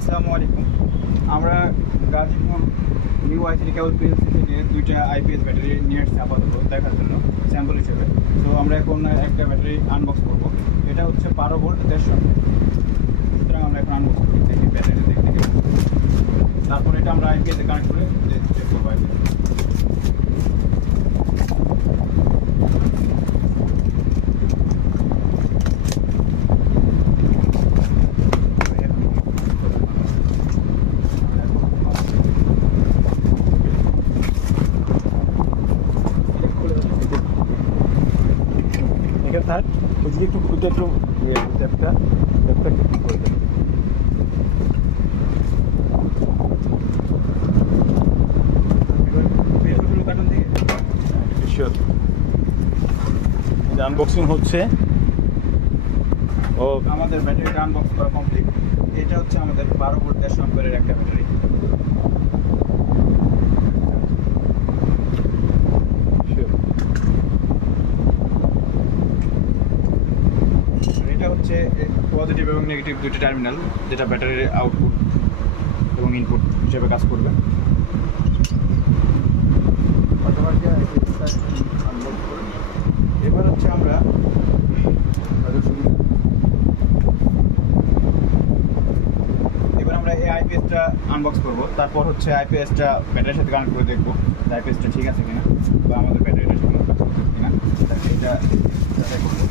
আসসালামু আলাইকুম। আমরা গাজীপুর নিউ আইসিডি কেবল পিএলসি থেকে দুইটা আইপিএস ব্যাটারি নিয়ে এসেছি আপাতত দেখার জন্য স্যাম্পল হিসেবে। তো আমরা এখন একটা ব্যাটারি আনবক্স করবো। এটা হচ্ছে 12 ভোল্ট 150 সুতরাং আমরা এখন আনবক্স করি, দেখি ব্যাটারি দেখতে গেলে। তারপর এটা আমরা আইপিএসে কানেক্ট করে চেক করবো আইপিএস। থাক ওই দিকে একটু ওইটা একটু ট্যাপটা একটু করে দেন। আনবক্সিং হচ্ছে। ও আমাদের ব্যাটারিটা আনবক্স করা কমপ্লিট। এটা হচ্ছে আমাদের 12 ভোল্ট 150 অ্যাম্পিয়ারের একটা ব্যাটারি। এটা হচ্ছে পজিটিভ এবং নেগেটিভ দুইটা টার্মিনাল, যেটা ব্যাটারির আউটপুট এবং ইনপুট হিসেবে কাজ করবে। এবার হচ্ছে আমরা এই আইপিএসটা আনবক্স করবো। তারপর হচ্ছে আইপিএসটা ব্যাটারির সাথে কানেক্ট করে দেখবো আইপিএসটা ঠিক আছে কিনা, বা আমাদের ব্যাটারিটা ঠিক মতো কাজ করছে কিনা। এটা যাচাই করবো।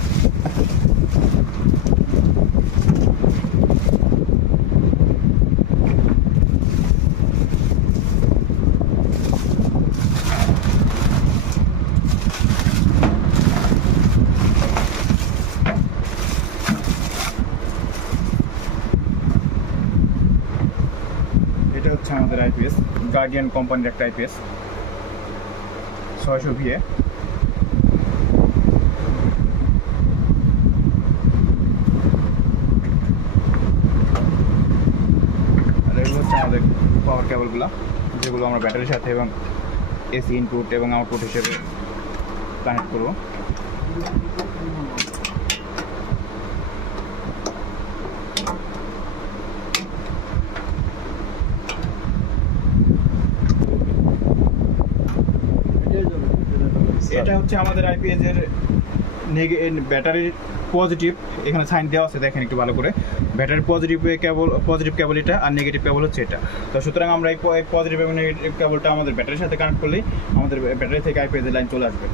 এটা হচ্ছে আমাদের আইপিএস, গার্ডিয়ান কোম্পানির একটা আইপিএস 600 VA। আর এগুলো হচ্ছে আমাদের পাওয়ার কেবলগুলো, যেগুলো আমরা ব্যাটারির সাথে এবং এসি ইনপুট এবং আউটপুট হিসেবে কানেক্ট করবো। এটা হচ্ছে আমাদের আইপিএস এর ব্যাটারির পজিটিভ, এখানে সাইন দেওয়া আছে দেখেন একটু ভালো করে। ব্যাটারির পজিটিভ কেবল এটা, আর নেগেটিভ কেবল হচ্ছে এটা। তো সুতরাং আমরা এই পজিটিভ এবং নেগেটিভ কেবলটা আমাদের ব্যাটারির সাথে কানেক্ট করলেই আমাদের ব্যাটারি থেকে আইপিএস এর লাইন চলে আসবে।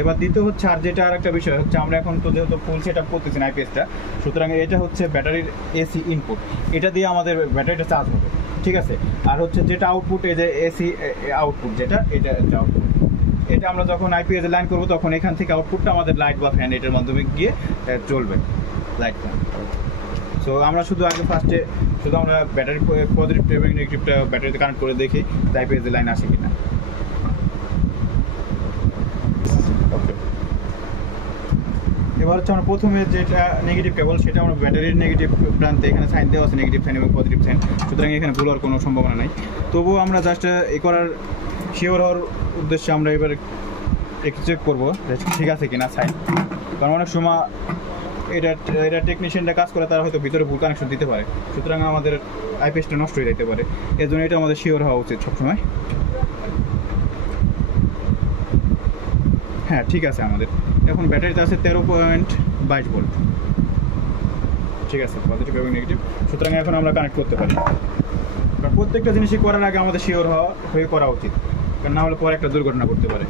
এবার দ্বিতীয় হচ্ছে, আর যেটা আর একটা বিষয় হচ্ছে, আমরা এখন তো যেহেতু ফুল সেট আপ করতেছি না আইপিএসটা, সুতরাং এটা হচ্ছে ব্যাটারির এসি ইনপুট, এটা দিয়ে আমাদের ব্যাটারিটা চার্জ হবে, ঠিক আছে। আর হচ্ছে যেটা আউটপুট, এই যে এসি আউটপুট যেটা, এটা আউটপুট, এটা আমরা যখন আইপিএস লাইন করবো তখন এখান থেকে আউটপুটটা আমাদের লাইট বা ফ্যান এটার মাধ্যমে গিয়ে চলবে লাইট ফ্যান। সো আমরা শুধু আগে ফার্স্টে আমরা ব্যাটারি পজিটিভ এবং নেগেটিভটা ব্যাটারিতে কানেক্ট করে দেখি আইপিএস লাইন আসে কিনা। এবার হচ্ছে আমরা প্রথমে যেটা নেগেটিভ কেবল, সেটা আমরা ব্যাটারির নেগেটিভ প্রান্তে, এখানে সাইন দেওয়া আছে নেগেটিভ সাইন এবং পজিটিভ সাইন, সুতরাং এখানে ভুল হওয়ার কোনো সম্ভাবনা নাই। তবুও আমরা জাস্ট এ করার শিওর হওয়ার উদ্দেশ্যে আমরা এবার একটু চেক করবো ঠিক আছে কিনা সাইন। কারণ অনেক সময় এটা টেকনিশিয়ানরা কাজ করে, তারা হয়তো ভিতরে ভুল কানেকশন দিতে পারে, সুতরাং আমাদের আইপিএসটা নষ্ট হয়ে যেতে পারে। এর জন্য এটা আমাদের শিওর হওয়া উচিত সবসময়। হ্যাঁ ঠিক আছে, আমাদের এখন ব্যাটারিতে আছে 13.22 ভোল্ট, ঠিক আছে, পজিটিভ এবং নেগেটিভ। সুতরাং এখন আমরা কানেক্ট করতে পারি। প্রত্যেকটা জিনিসই করার আগে আমাদের শিওর হয়ে করা উচিত, কারণ না হলে পরে একটা দুর্ঘটনা করতে পারে।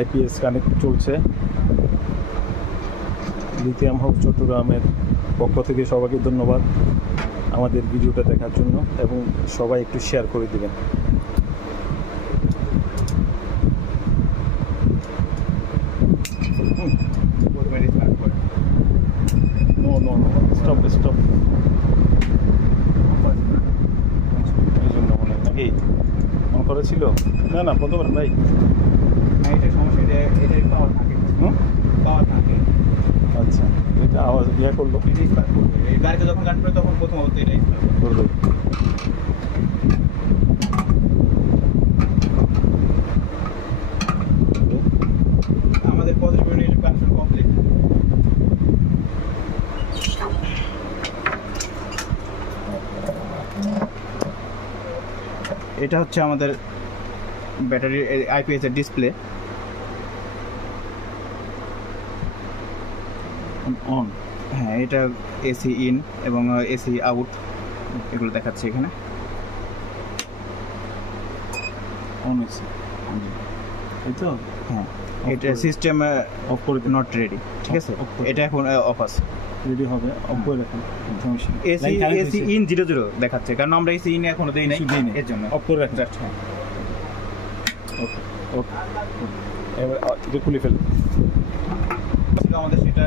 আইপিএস কানেক্ট চলছে। লিথিয়াম হাউস চট্টগ্রামের পক্ষ থেকে সবাইকে ধন্যবাদ আমাদের ভিডিওটা দেখার জন্য, এবং সবাই একটু শেয়ার করে দেবেন। stop. এই জন্য মনে হয় নাকি ঘরে ছিল? না প্রথমবার ভাই। না এটা সমস্যা, এটা পাওয়ার থাকে, পাওয়ার থাকে। আচ্ছা, এটা আওয়াজ ইয়া করলো এটা স্পার্ক করবে, এই গাড়িতে যখন গান করে তখন প্রথম অবস্থা এটা স্পার্ক করবে। করবে। আমাদের পজিটিভ এবং নেগেটিভ কানেকশন কমপ্লিট। এটা হচ্ছে আমাদের ব্যাটারি আইপিএস এর ডিসপ্লে। অন। হ্যাঁ, এটা এসি ইন এবং এসি আউট এগুলো দেখাচ্ছে এখানে। অন হয়েছে, এই তো। হ্যাঁ, এটা সিস্টেম অফ করে নট রেডি, ঠিক আছে। Off করে। এটা এখন অফ আছে, রেডি হবে, অফ করে রাখেন, সমস্যা নেই। এসি Line connect এসি হয়েছে। ইন 00 দেখাচ্ছে, কারণ আমরা এসি ইন এখনো দেই নাই, কিছু দেই নাই। এর জন্য অফ করে রাখেন। জাস্ট। হ্যাঁ, ওকে ওকে, এবার এটা খুলে ফেলেন। আমাদের সেটা